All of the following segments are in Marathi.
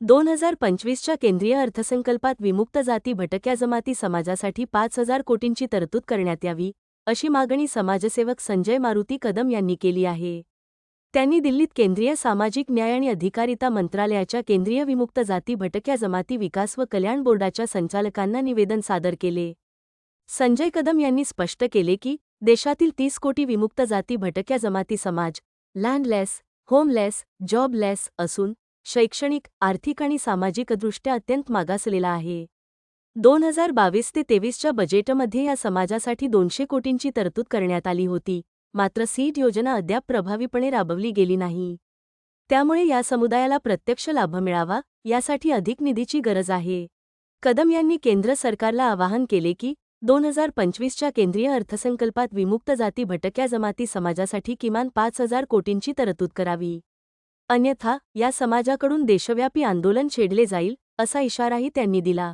दोन हजार पंचवीसच्या केंद्रीय अर्थसंकल्पात विमुक्त जाती भटक्या जमाती समाजासाठी पाच हजार कोटींची तरतूद करण्यात यावी अशी मागणी समाजसेवक संजय मारुती कदम यांनी केली आहे. त्यांनी दिल्लीत केंद्रीय सामाजिक न्याय आणि अधिकारिता मंत्रालयाच्या केंद्रीय विमुक्त जाती भटक्या जमाती विकास व कल्याण बोर्डाच्या संचालकांना निवेदन सादर केले. संजय कदम यांनी स्पष्ट केले की देशातील तीस कोटी विमुक्त जाती भटक्या जमाती समाज लँडलेस होमलेस जॉबलेस असून शैक्षणिक आर्थिक आणि सामाजिकदृष्ट्या अत्यंत मागासलेला आहे. दोन हजार बावीस ते तेवीसच्या बजेटमध्ये या समाजासाठी दोनशे कोटींची तरतूद करण्यात आली होती. मात्र सीट योजना अद्याप प्रभावीपणे राबवली गेली नाही. त्यामुळे या समुदायाला प्रत्यक्ष लाभ मिळावा यासाठी अधिक निधीची गरज आहे. कदम यांनी केंद्र सरकारला आवाहन केले की दोन हजार पंचवीसच्या केंद्रीय अर्थसंकल्पात विमुक्त जाती भटक्या जमाती समाजासाठी किमान पाच हजार कोटींची तरतूद करावी. अन्यथा या समाजाकडून देशव्यापी आंदोलन छेडले जाईल असा इशाराही त्यांनी दिला.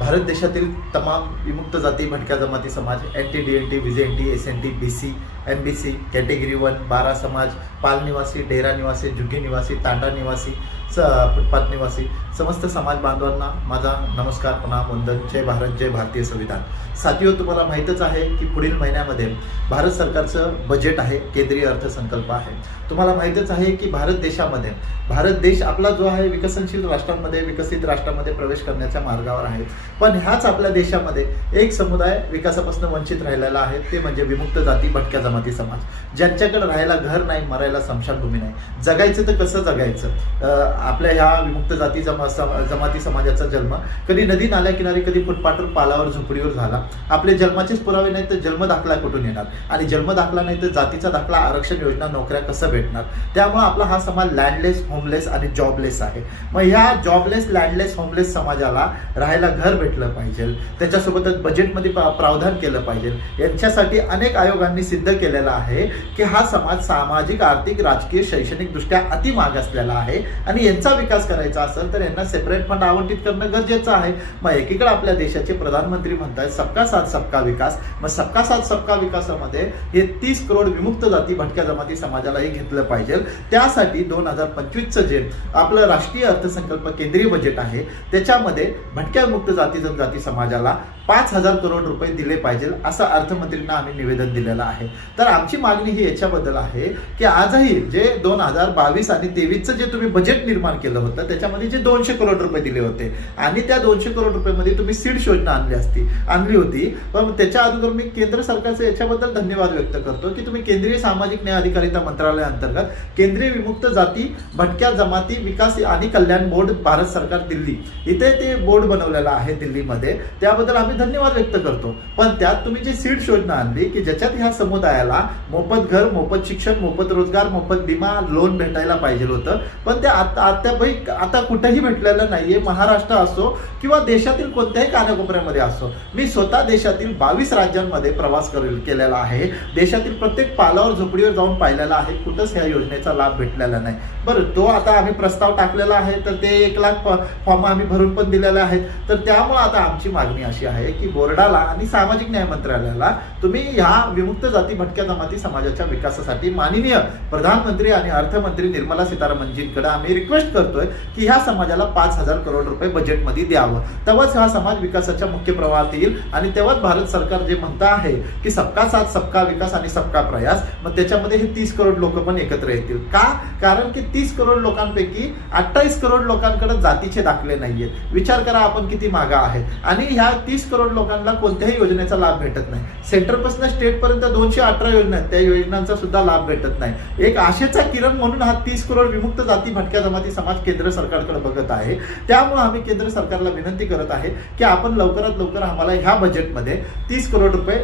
भारत देशातील तमाम विमुक्त जाती भटक्या जमाती समाज N T D N T V J N T S N T B C M B C category one बारा समाज पाल निवासी डेरा निवासी जुगी निवासी तांडा निवासी स फुटपाथ निवासी समस्त समाज बांधवांना माझा नमस्कार पुन्हा वंदन जय भारत जय भारतीय संविधान. साथीवर तुम्हाला माहीतच आहे की पुढील महिन्यामध्ये भारत सरकारचं बजेट आहे केंद्रीय अर्थसंकल्प आहे. तुम्हाला माहीतच आहे की भारत देशामध्ये भारत देश आपला जो आहे विकसनशील राष्ट्रांमध्ये विकसित राष्ट्रामध्ये प्रवेश करण्याच्या मार्गावर आहे. पण ह्याच आपल्या देशामध्ये एक समुदाय विकासापासून वंचित राहिलेला आहे ते म्हणजे विमुक्त जाती भटक्या जमाती समाज. ज्यांच्याकडे राहायला घर नाही मरायला स्मशानभूमी नाही. जगायचं तर कसं जगायचं? आपल्या ह्या विमुक्त जाती जमा जमाती समाजाचा जन्म. कधी नदी नाल्याकिनारी कधी फुटपाथवर पालावर झोपडीवर झाला. आपले जन्माचेच पुरावे नाही तर जन्म दाखला कुठून येणार? आणि जन्म दाखला नाही तर जातीचा दाखला आरक्षण योजना नोकऱ्या कसं भेटणार? त्यामुळे आपला हा समाज लँडलेस होमलेस आणि जॉबलेस आहे. मग ह्या जॉबलेस लँडलेस होमलेस समाजाला राहायला घर भेटलं पाहिजे. त्याच्यासोबतच बजेटमध्ये प्रा- प्रावधान केलं पाहिजे. यांच्यासाठी अनेक आयोगांनी सिद्ध केलेलं आहे की हा समाज सामाजिक आर्थिक राजकीय शैक्षणिकदृष्ट्या अति मागासलेला आहे. आणि यांचा विकास करायचा असेल तर यांना सेपरेट फंड आवंटित करणं गरजेचं आहे. मग एकीकडे आपल्या देशाचे प्रधानमंत्री म्हणतात सबका साथ सबका विकास. मग सबका साथ सबका विकासामध्ये हे तीस करोड विमुक्त जाती भटक्या जमाती समाजालाही घेतलं पाहिजे. त्यासाठी दोन हजार पंचवीसचं जे आपलं राष्ट्रीय अर्थसंकल्प केंद्रीय बजेट आहे त्याच्यामध्ये भटक्या मुक्त जाती जनजाती समाजाला पाच हजार करोड रुपये दिले पाहिजे असं अर्थमंत्रींना आम्ही निवेदन दिलेलं आहे. तर आमची मागणी ही याच्याबद्दल आहे की आजही जे दोन हजार बावीस आणि तेवीसचं जे तुम्ही बजेट निर्माण केलं होतं. त्याच्यामध्ये जे दोनशे करोड रुपये दिले होते. आणि त्या दोनशे करोड रुपयामध्ये तुम्ही सीड्स योजना आणली असती आणली होती. पण त्याच्या अगोदर मी केंद्र सरकारचं याच्याबद्दल धन्यवाद व्यक्त करतो की तुम्ही केंद्रीय सामाजिक न्याय अधिकारिता मंत्रालयाअंतर्गत केंद्रीय विमुक्त जाती भटक्या जमाती विकास आणि कल्याण बोर्ड भारत सरकार दिल्ली. इथे ते बोर्ड बनवलेला आहे दिल्लीमध्ये. त्याबद्दल आम्ही धन्यवाद व्यक्त करतो. पण त्यात तुम्ही जी सीड्स योजना आणली की ज्याच्यात ह्या समुदायाला मोफत घर मोफत शिक्षण मोफत रोजगार मोफत विमा लोन भेटायला पाहिजे होतं. पण ते आता अद्यापही आता कुठेही भेटलेलं नाहीये. महाराष्ट्र असो किंवा देशातील कोणत्याही कानाकोपऱ्यामध्ये असो मी स्वतः देशातील बावीस राज्यांमध्ये प्रवास कर केलेला आहे. देशातील प्रत्येक पालावर झोपडीवर जाऊन पाहिलेला आहे. कुठंच ह्या योजनेचा लाभ भेटलेला नाही. बरं तो आता आम्ही प्रस्ताव टाकलेला आहे तर ते एक लाख फॉर्म आम्ही भरून पण दिलेले आहेत. तर त्यामुळे आता आमची मागणी अशी आहे की बोर्डाला आणि सामाजिक न्याय मंत्रालयाला तुम्ही ह्या विमुक्त जाती भटक्या जमाती समाजाच्या विकासासाठी माननीय प्रधानमंत्री आणि अर्थमंत्री निर्मला सीतारामनजींकडे आम्ही रिक्वेस्ट करतोय की ह्या समाजाला पाच हजार करोड रुपये बजेटमध्ये द्यावं. तेव्हाच हा समाज विकासाच्या मुख्य प्रवाहात येईल आणि तेव्हाच भारत सरकार जे म्हणतं आहे की सबका साथ सबका विकास आणि सबका प्रयास मग त्याच्यामध्ये हे तीस करोड लोक पण एकत्र येतील. का? कारण की तीस करोड लोकांपैकी अठ्ठावीस करोड लोकांकडे जातीचे दाखले नाहीयेत. विचार करा आपण किती मागा आहेत. आणि ह्या तीस करोड लोकांना कोणत्याही योजनेचा लाभ भेटत नाही. सेंटरपासून स्टेट पर्यंत दोनशे अठरा योजना आहेत. त्या योजनांचा सुद्धा लाभ भेटत नाही. एक आशेचा किरण म्हणून हा तीस करोड विमुक्त जाती भटक्या जमाती समाज केंद्र सरकारकडे बघत आहे. त्यामुळे आम्ही केंद्र सरकारला विनंती करत आहे की आपण लवकरात लवकर आम्हाला ह्या बजेटमध्ये तीस करोड रुपये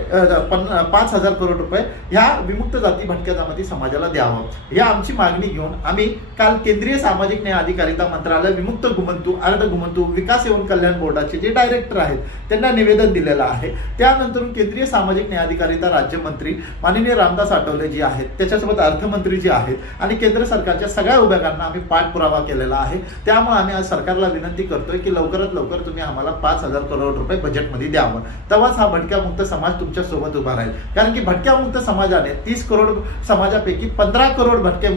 पन्ना- पाच हजार करोड रुपये ह्या विमुक्त जाती भटक्या जमाती समाजाला द्यावं. या आमची मागणी घेऊन आम्ही काल केंद्रीय सामाजिक न्याय अधिकारिता मंत्रालय विमुक्त घुमंतू अर्ध घुमंतू विकास एवं कल्याण बोर्डाचे जे डायरेक्टर आहेत त्यांना निवेदन दिलेलं आहे. त्यानंतर केंद्रीय सामाजिक न्याय अधिकारिता राज्यमंत्री माननीय रामदास आठवले जी आहेत त्याच्यासोबत अर्थमंत्री जी आहेत आणि केंद्र सरकारच्या सगळ्या विभागांना आम्ही पाठपुरावा केलेला आहे. त्यामुळे आम्ही आज सरकारला विनंती करतोय की लवकरात लवकर तुम्ही आम्हाला पाच हजार करोड रुपये बजेटमध्ये द्यावं तेव्हाच हा भटक्या मुक्त समाज तुमच्यासोबत उभा राहील. कारण की भटक्या मुक्त समाजाने तीस करोड समाजापैकी पंधरा करोड भटक्या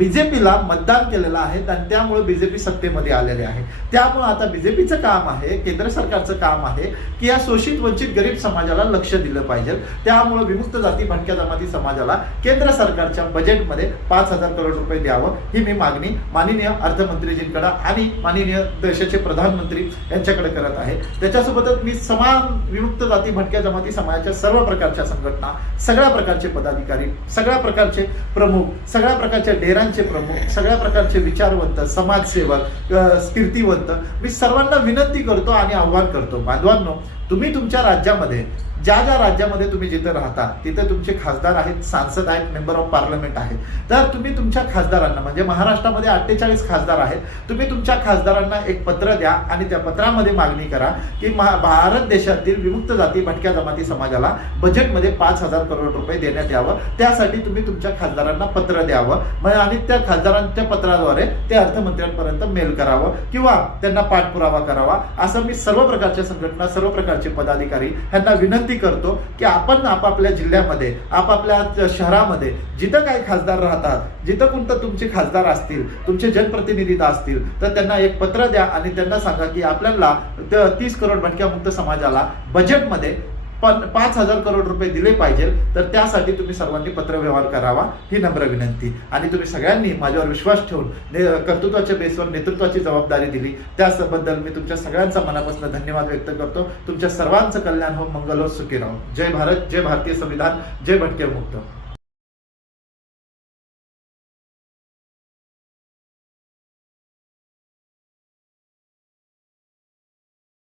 बीजेपीला मतदान केलेलं आहे आणि त्यामुळे बीजेपी सत्तेमध्ये आलेले आहे. त्यामुळे आता बीजेपीचं काम आहे केंद्र सरकारचं काम आहे की या शोषित वंचित गरीब समाजाला लक्ष दिलं पाहिजे. त्यामुळे विमुक्त जाती भटक्या जमाती समाजाला केंद्र सरकारच्या बजेटमध्ये पाच हजार करोड रुपये द्यावं ही मी मागणी माननीय अर्थमंत्रीजींकडे आणि माननीय देशाचे प्रधानमंत्री यांच्याकडे करत आहे. त्याच्यासोबतच मी समान विमुक्त जाती भटक्या जमाती समाजाच्या सर्व प्रकारच्या संघटना सगळ्या प्रकारचे पदाधिकारी सगळ्या प्रकारचे प्रमुख सगळ्या प्रकारच्या डेरा डेरांचे प्रमुख सगळ्या प्रकारचे विचारवंत समाजसेवक कीर्तिवंत मी सर्वांना विनंती करतो आणि आव्हान करतो. बांधवांनो तुम्ही तुमच्या राज्यामध्ये ज्या ज्या राज्यामध्ये तुम्ही जिथे राहता तिथे तुमचे खासदार आहेत सांसद आहेत मेंबर ऑफ पार्लमेंट आहेत. तर तुम्ही तुमच्या खासदारांना म्हणजे महाराष्ट्रामध्ये अठ्ठेचाळीस खासदार आहेत तुम्ही तुमच्या खासदारांना एक पत्र द्या आणि त्या पत्रामध्ये मागणी करा की महा- भारत देशातील विमुक्त जाती भटक्या जमाती समाजाला बजेटमध्ये पाच हजार करोड रुपये देण्यात यावं. त्यासाठी तुम्ही तुमच्या खासदारांना पत्र द्यावं. मग आणि त्या खासदारांच्या पत्राद्वारे ते अर्थमंत्र्यांपर्यंत मेल करावं किंवा त्यांना पाठपुरावा करावा. असं मी सर्व प्रकारच्या संघटना सर्व प्रकारचे पदाधिकारी यांना विनंती करतो की आपण आपापल्या जिल्ह्यामध्ये आपापल्या शहरामध्ये जिथं काही खासदार राहतात जिथं कोणतं तुमचे खासदार असतील तुमचे जनप्रतिनिधी असतील तर त्यांना एक पत्र द्या आणि त्यांना सांगा की आपल्याला तीस करोड भटक्या मुक्त समाजाला बजेटमध्ये पण पाच हजार करोड रुपये दिले पाहिजे तर त्यासाठी तुम्ही सर्वांनी पत्रव्यवहार करावा ही नम्र विनंती. आणि तुम्ही सगळ्यांनी माझ्यावर विश्वास ठेवून ने- कर्तृत्वाच्या बेसवर नेतृत्वाची जबाबदारी दिली. त्याबद्दल मी तुमच्या सगळ्यांचा मनापासून धन्यवाद व्यक्त करतो. तुमच्या सर्वांचं कल्याण हो मंगल हो सुखी राहो. जय भारत जय भारतीय संविधान जय भटके मुक्त.